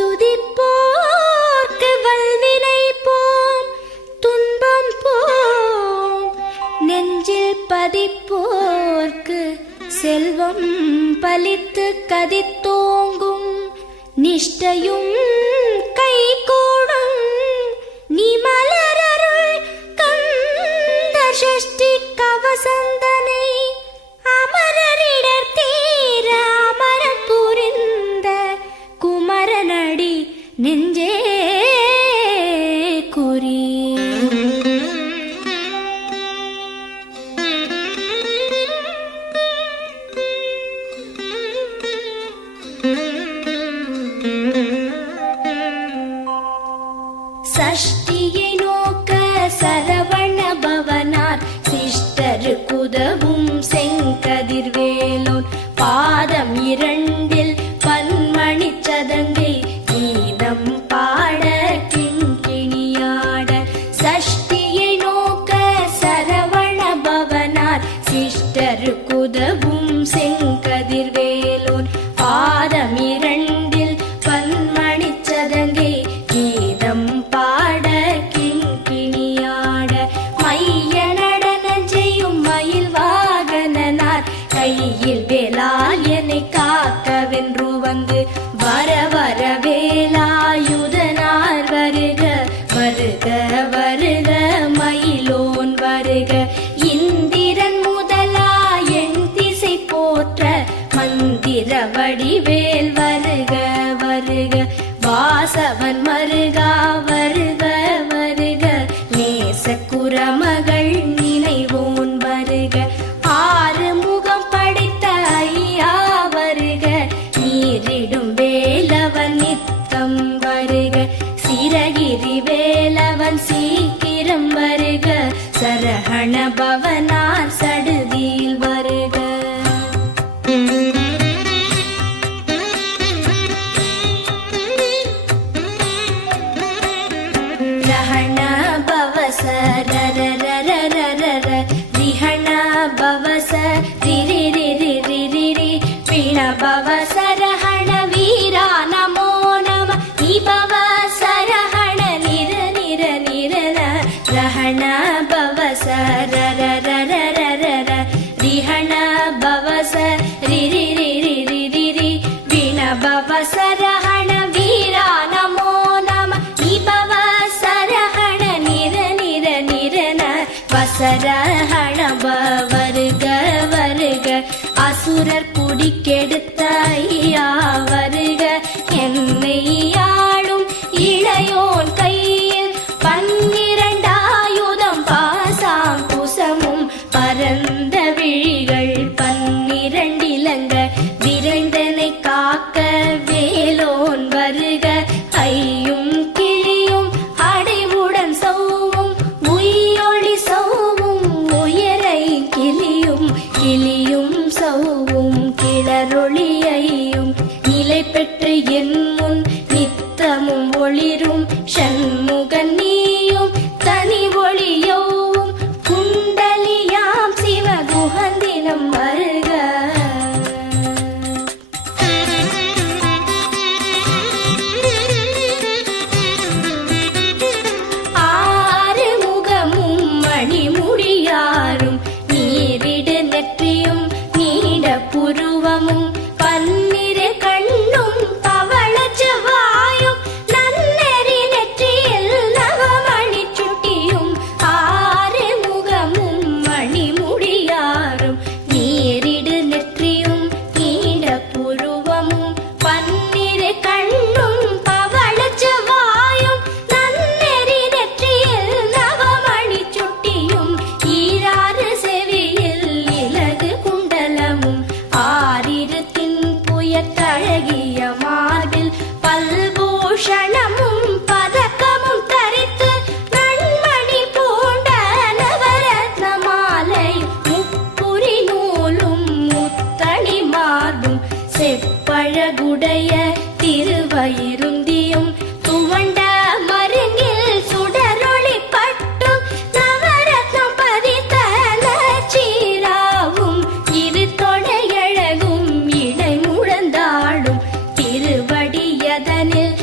துதிப்போர்க்கு வல்வினை போம் துன்பம் போம் நெஞ்சில் பதிப்போர்க்கு செல்வம் பலித்து கதித்தோங்கும் நிஷ்டையும் கைகூடும் நீ மலரருள் கந்த சஷ்டி கவசந்தனை அமரரிடர் தீர அமரம் புரிந்த குமரனடி நெஞ்சே குறி. சஷ்டியை நோக்க சரவண பவனார் சிஷ்டருக்குதவும் செங்கதிர்வேலோன் பாதம் இரண்டில் பன்மணி சதங்கை கீதம் பாட கிண்கிணியாட. சஷ்டியை நோக்க சரவண பவனார் சிஷ்டருக்குதவும் செங்கதிர்வேலோன் பாதம் இரண்டில் பன்மணி சதங்கை கீதம் பாட கிண்கிணியாட. மைய நடன செய்யும் மயில் வாகனனார் கையில் வேலால் என்னை காக்கவென்று வந்து வர வர வேலாயுதனார் வருக வருக வருக மயிலோன் வருக. இந்திரன் முதலா என் திசை போற்ற மந்திர வடிவேல் வருக வருக. வாசவன் மருகா வருக வருக நேச குரமகள் நினைவோன் வருக. ஆறு முகம் படைத்த ஐயா வருக நீரிடும் வேலவன் நித்தம் வருக. சிரகிரி வேலவன் சீக்கிரம் வருக சரஹண பவனார் சடுதியில் வருக. ரஹண பவச ரரரரரரர ரிஹண பவச ரிரிரிரிரிரிரி பிண பவச ரஹண வீரா நமோ நம நிபவ சரஹண நிர நிர நிரன ரஹண பவச ரரரரரரர ரிஹண பவச ரிரிரிரிரிரிரி பிண பவச ரஹண வீரா நமோ நம நிபவ சரஹண நிர நிர நிரன வசரஹண வருக வருக. அசுரர் குடிக்கெடுத்த ஐயா வருக என்னை ஆளும் இளையோன் கையில் பன்னிரண்டாயுதம் பாசாம் குசமும் பரந்த விழிகள் பன்னிரண்டிலங்க விரைந்தனை காக்க வேலோன் வருக. ஐயும் கிளியும் அடைவுடன் சௌவும் உயிரொளி சௌவும் உயரை கிளியும் கிளியும் சௌவும் கிளரொளியையும் நிலை பெற்று என் முன் நித்தமும் ஒளிரும் ஷண்முகன் நீயும் தனி ஒளியோவும் குண்டலியாம் சிவகுகந்தினம் வருக. ஆறு முகமும் மணிமுடியாரும் நீரிடு நெற்றியும் நீட புருவமும் பன்னிரு கண்ணும் பவள செவ்வாயும் நன்னெறி நெற்றியில் நவமணி சுட்டியும். ஆறு முகமும் மணிமுடியாரும் நீரிடு நெற்றியும் நீட புருவமும் பன்னிரு கண்ணும் பவள செவ்வாயும் நன்னெறி நெற்றியில் நவமணி சுட்டியும். ஈராறு செவியில் இலகு குண்டலமும் ஆறிரு தின்புயத்தழகிய மார்பில் பல்பூஷணமும் பதக்கமும் தரித்து நன்மணி பூண்ட நவரத்ன மாலை முப்புரி நூலும் முத்தணி மார்பும் செப்பழகுடைய திருவயிருந்தியும் துவண்ட மருங்கில் சுடரொளி பட்டும் நவரத்னம் பதித்த நச்சீராவும் இரு தொடையழகும் இடை முழந்தாடும் திருவடியதனில்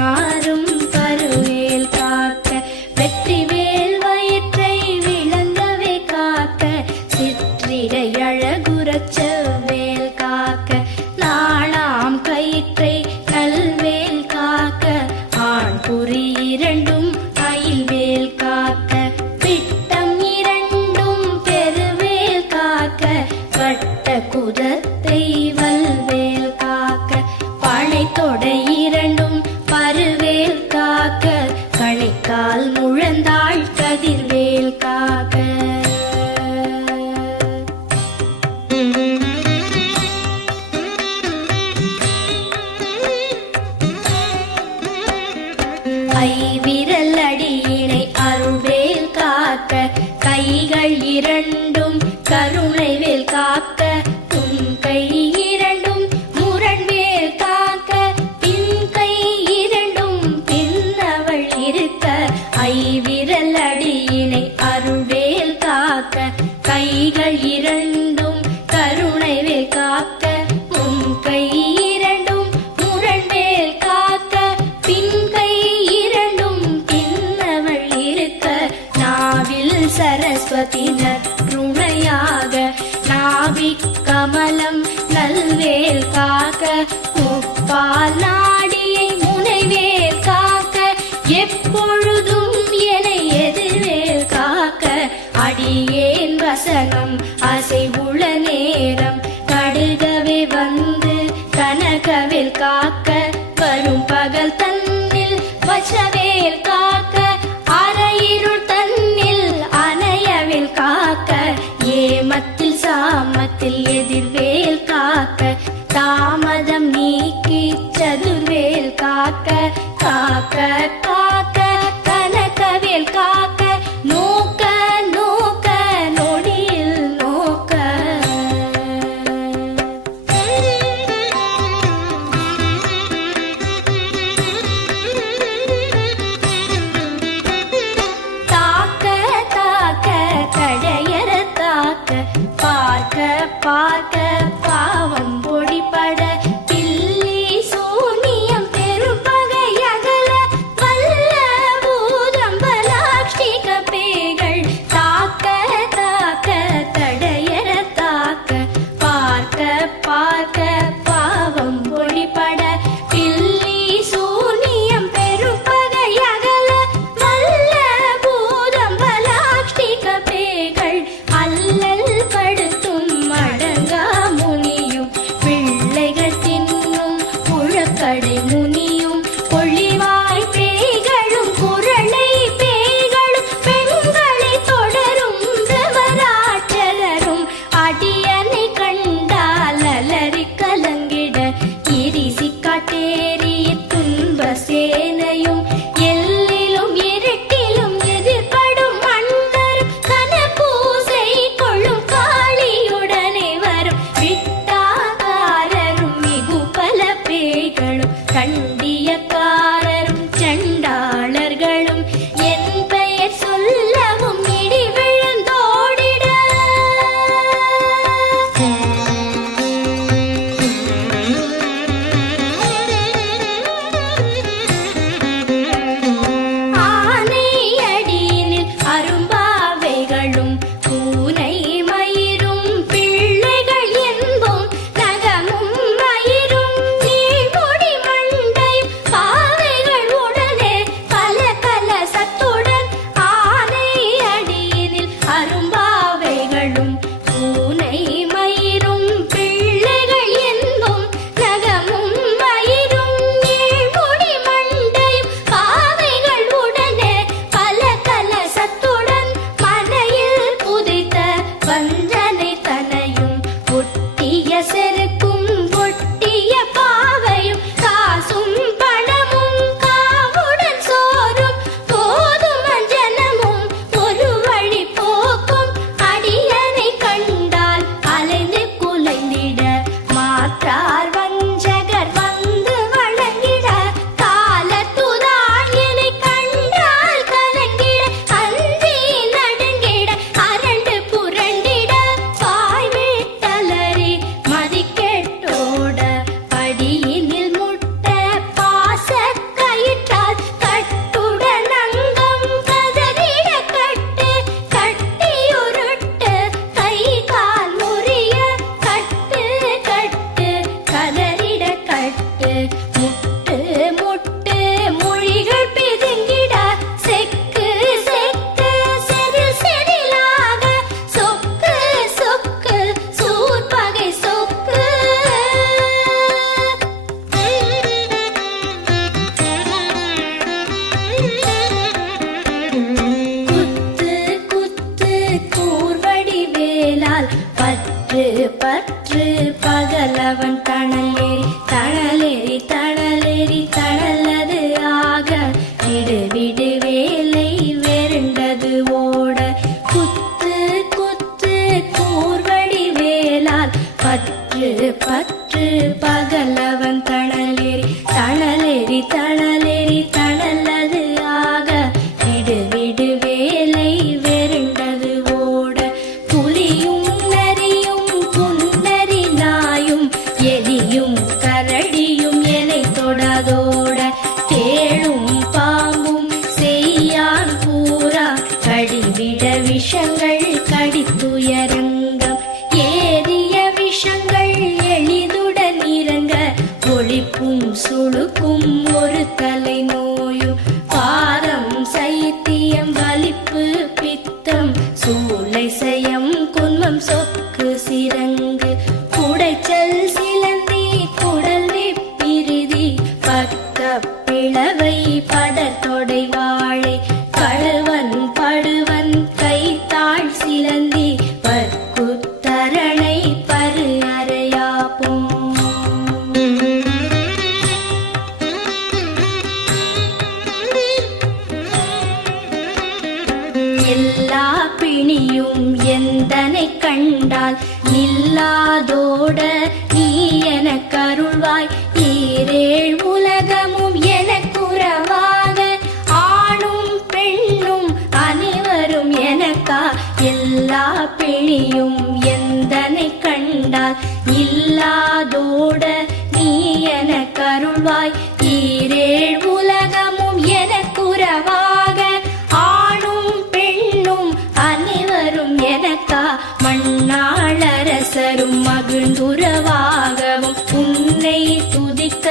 நாரும் பருவேல் காக்க வெற்றிவேல் வயிற்றை விளங்கவே காக்க சிற்றிடை அழகுறச் செவ்வேல் காக்க நாளாம் கயிற்றை நல்வேல் காக்க ஆண் குறி இரண்டும் அயில்வேல் காக்க பிட்டம் இரண்டும் பெருவேல் காக்க வட்ட குதத்தை வல்வேல் காக்க பனை தொடை இரண்டும் பருவேல் காக்க கணைக்கால் முழந்தாள் கதிர்வேல் காக்க ஐவிரல் அடியினை அருள்வேல் காக்க கைகள் இரண்டும் கருணைவேல் காக்க உன் கை இரண்டும் முரண்வேல் காக்க பின் கை இரண்டும் பின்னவள் இருக்க ஐவிரல் அடியினை அருள்வேல் காக்க கைகள் இரண்டும் கருணைவேல் காக்க உன் கை இரண்டும் முரண்வேல் காக்க பின் கை இரண்டும் பின்னவள் இருக்க நாவில் சரஸ்வதி நற்றுணையாக நாவிக் கமலம் நல்வேல் காக்க முப்பால் நாடியை முனைவேல் காக்க எப்பொழுதும் என எதிர்வேல் காக்க அடியேன் வசனம் அசைவுள நேரம் கடுகவே வந்து கனகவேல் காக்க வரும் பகல் தன்னில் வச்சவேல் காக்க அரையிருள் தன்னில் அணையவேல் காக்க ஏமத்தில் சாமத்தில் எதிர்வேல் காக்க தாமதம் நீக்கி சதுர்வேல் காக்க காக்க காக்க கனகவேல் காக்க நோக்க நோக்க நொடியில் நோக்க தாக்க தாக்க கடையற தாக்க பார்க்க பார்க்க பாவம் பொடிபட பில்லி சூனியம் பெரும்பகை அகல வல்ல பூதம்பலாக்ஷிக பேய்கள் தாக்க தாக்க தடையற தாக்க பார்க்க பார்க்க பாவம் பொடிபட பில்லி சூனியம் பெரும்பகை அகல வல்ல பூதம்பலாக்ஷிக பேய்கள் அல்லல் படுத்தும் அடங்கா முனியும் பிள்ளைகள் தின்னும் புழக்கடை முனியும் பொழிவாய் பேய்களும் குரளை பேய்களும் பெண்களை தொடரும் பிரமராட்சரரும் அடியனை கண்டால் அலறி கலங்கிட இரிசி காட்டேறி துன்ப சேனையும் எல்லிலும் இருட்டிலும் எதிர்படும் அண்டரும் கன பூசை கொள்ளும் காளியுடனே வரும் விட்டாகாரரும் மிகு பல பேய்களும் கண்டியக்காரரும் சண்டாளர்களும் என் பெயர் சொல்லவும் இடி விழுந்தோடிட விடு விடு வேலை வெருண்டது ஓட குத்து குத்து கூர்வடி வேலால் பற்று பற்று பகலவன் தணலேறி தணலேறி தணலேறி தணலது ஆக விடு விடு வேலை வெருண்டது ஓட புலியும் நரியும் புன்னரி நாயும் எலியும் கரடியும் எனை தொடாதோட தேளும் பாம்பும் செய்யான் பூரா கடிவிட விஷங்கள் கடித்துயரங்கம் ஏறிய விஷங்கள் எளிதுடன் இறங்க ஒளிப்பும் சுழுக்கும் ஒரு தலை நோயும் பாரம் சைத்தியம் வலிப்பு பித்தம் சூளை சயம் குன்மம் சொக்கு சிரங்கு குடைச்சல் சிலந்தி குடல் வெப்பிரிதி பக்க பிளவை படத்தொடை வாழை கழுவன் படுவன் கைத்தாள் சிலந்தி பற்குத்தரணை பரு அறையாப்பும் எல்லா பிணியும் எந்தனை கண்டால் நில்லாதோட நீ எனக் கருள்வாய் ஈரேழ் உலகமும் எனக்குறவாக ஆணும் பெண்ணும் அனைவரும் எனக்கா எல்லா பிணியும் எந்தனை கண்டால் இல்லாதோட நீ எனக் கருள்வாய் ஈரேழ் உலகமும் எனக்குறவாக ஆணும் பெண்ணும் அனைவரும் எனக்கா மண்ணாளரசரும் மகிழ்ந்துறவாகவும் உன்னை துதிக்க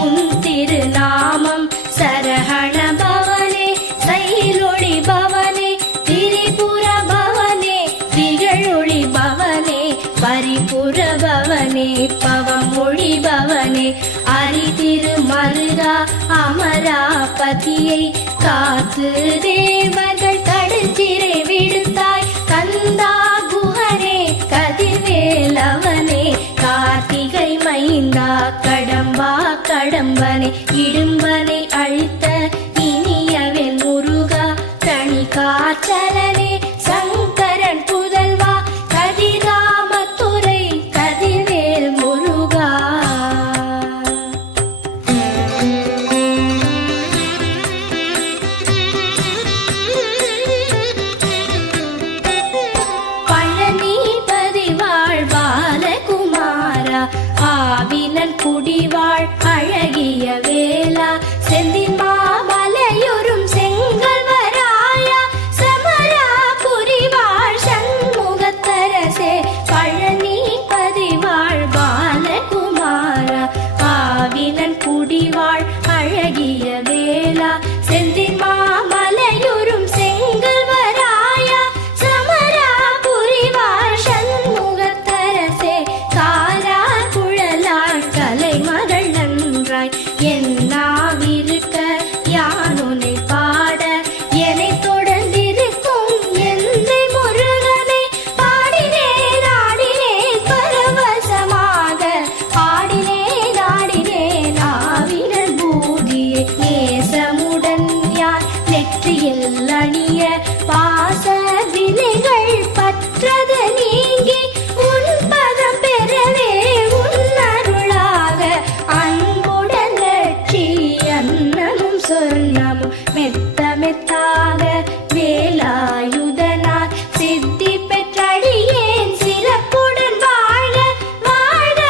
உன் திருநாமம் சரஹண பவனே சைலொளி பவனே திரிபுர பவனே திகழொளி பவனே பரிபுர பவனே பவமொழி பவனே அரிதிரு மருகா அமராபதியை காத்து தேவர்கள் கடுஞ்சிறை விடுத்தாய் கந்தா குஹனே கதிர்வேலவனே கார்த்திகை மைந்தா கடம்பா கடம்பனே இடும்பனை அழித்த இனியவன் முருகா தனி காச்சலனே சங்கரன் புதல்வா கதிராமத்துறை கதிர்வேல் முருகா பழனிபதி வாழ்பாலகுமாரா ஆவினன் குடிவாழ் அழகிய வேலா செந்தின் மாமலையொரும் செங்கல்வராயா சமரா புரிவாழ் சண்முகத்தரசே பழனிபதி வாழ்பாலகுமாரா ஆவினன் குடிவாழ் அழகிய வேலா செந்தின் மாமலையொரும் செங்கல்வராயா சமரா புரிவாழ் சண்முகத்தரசே காரா குழலாள் கலைமகள் நன்றாய் என்னாவிருக்க யானுனை பாட என்னை தொடர்ந்திருக்கும் எந்தை முருகனை பாடினேன் ஆடினேன் பரவசமாக ஆடினேன் ஆடினேன் ஆவினன் பூதியை நேசமுடன் யார் நெற்றியில் அணிய பாச வினைகள் பற்றது நீங்கி உன் பதம் பெறவே உன் அருளாக அன்புடன் லட்சி அன்னமும் சொன்னமும் மெத்த மெத்தாக வேலாயுதனார் சித்தி பெற்றடியேன் சிறப்புடன் வாழ வாழ்க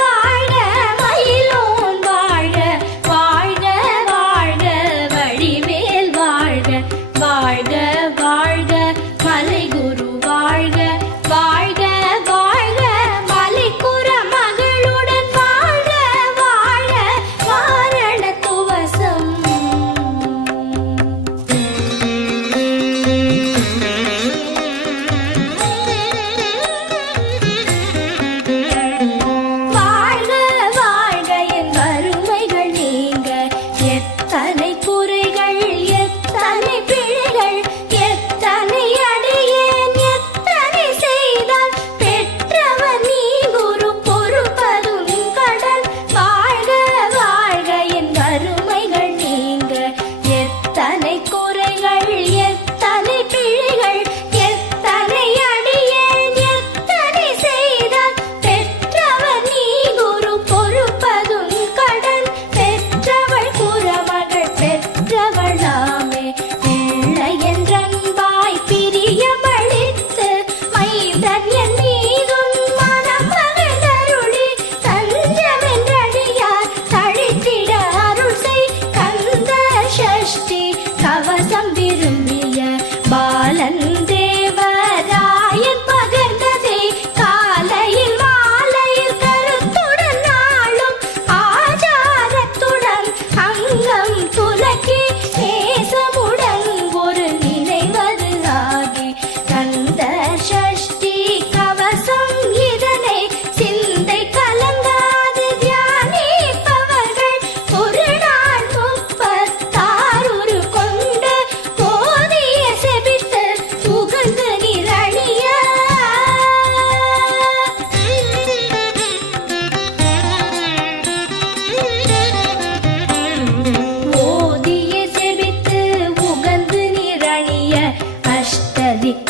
வாழ்க மயிலோன் வாழ்க வாழ்க வாழ்க வடிவேல் வாழ்க வாழ்க வாழ்க மலைகுரு வாழ்க வாழ்க வாழ்க மலைக்குற மகளுடன் வாழ்க வாழ்க வாரண துவசம்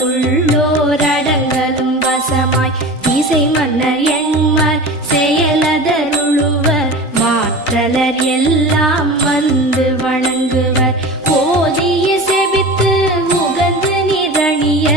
அஷ்டதிக்குள்ளோரடங்கலும் வசமாய் திசை மன்னர் எண்மர் செயலதருளுவர் மாற்றலர் எல்லாம் வந்து வணங்குவர் ஓதிய செபித்து உகந்து நிரணிய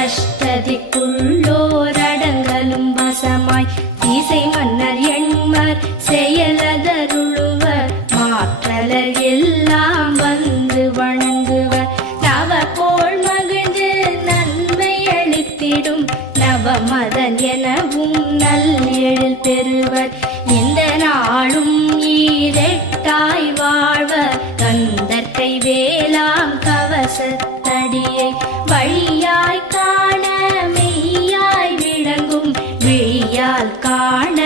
அஷ்டதிக்குள்ளோரடங்கலும் வசமாய் திசை மன்னர் எண்மர் செயலதருளுவர் மாற்றலர் எல்லாம் வந்து வணங்குவர் நவகோள் மகிழ்ந்து நன்மை அளித்திடும் நவமதன் எனவும் நல்லெழில் பெறுவர் இந்த நாளும் ஈரெட்டாய் வாழ்வர் கந்தற்கை வேளாம் கவசத்தடியை வழியாய் காண மெய்யாய் விளங்கும் விழியால் காண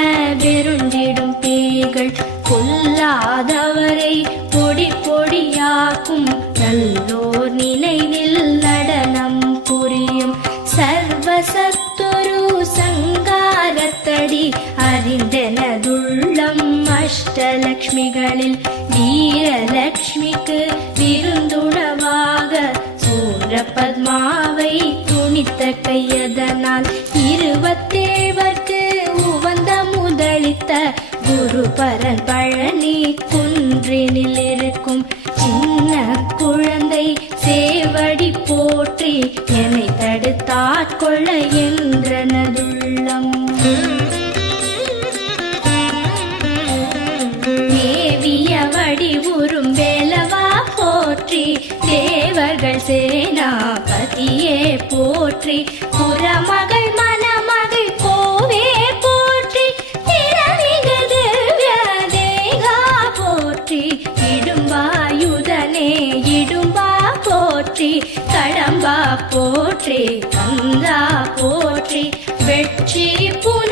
வெருண்டிடும் பேய்கள் கொல்லாதவரை பொடி பொடியாக்கும் நல்லோர் நினைவில் நடனம் புரியும் சர்வசத்துரு சங்காரத்தடி அறிந்தனதுள்ளம் அஷ்டலக்ஷ்மிகளில் வீரலக்ஷ்மிக்கு விருந்துணவாக சூரபத்மாவை துணித்த கையதனால் 27வர்க்கு உவந்த முதலித்த குருபரன் பழனி குன்றினில் இருக்கும் சின்ன குழந்தை சேவடி போற்றி என்னை தடுத்தாட்கொள்ள என்றனதுள்ளம் மேவிய வடிவுறும் வேலவா போற்றி தேவர்கள் சேனாபதியே போற்றி புறமகள் மணமகள் கோவே போற்றி திறமிகு திவ்ய தேகா போற்றி இடும்பாயுதனே இடும்பா போற்றி கடம்பா போற்றி கந்தா போற்றி வெற்றி புன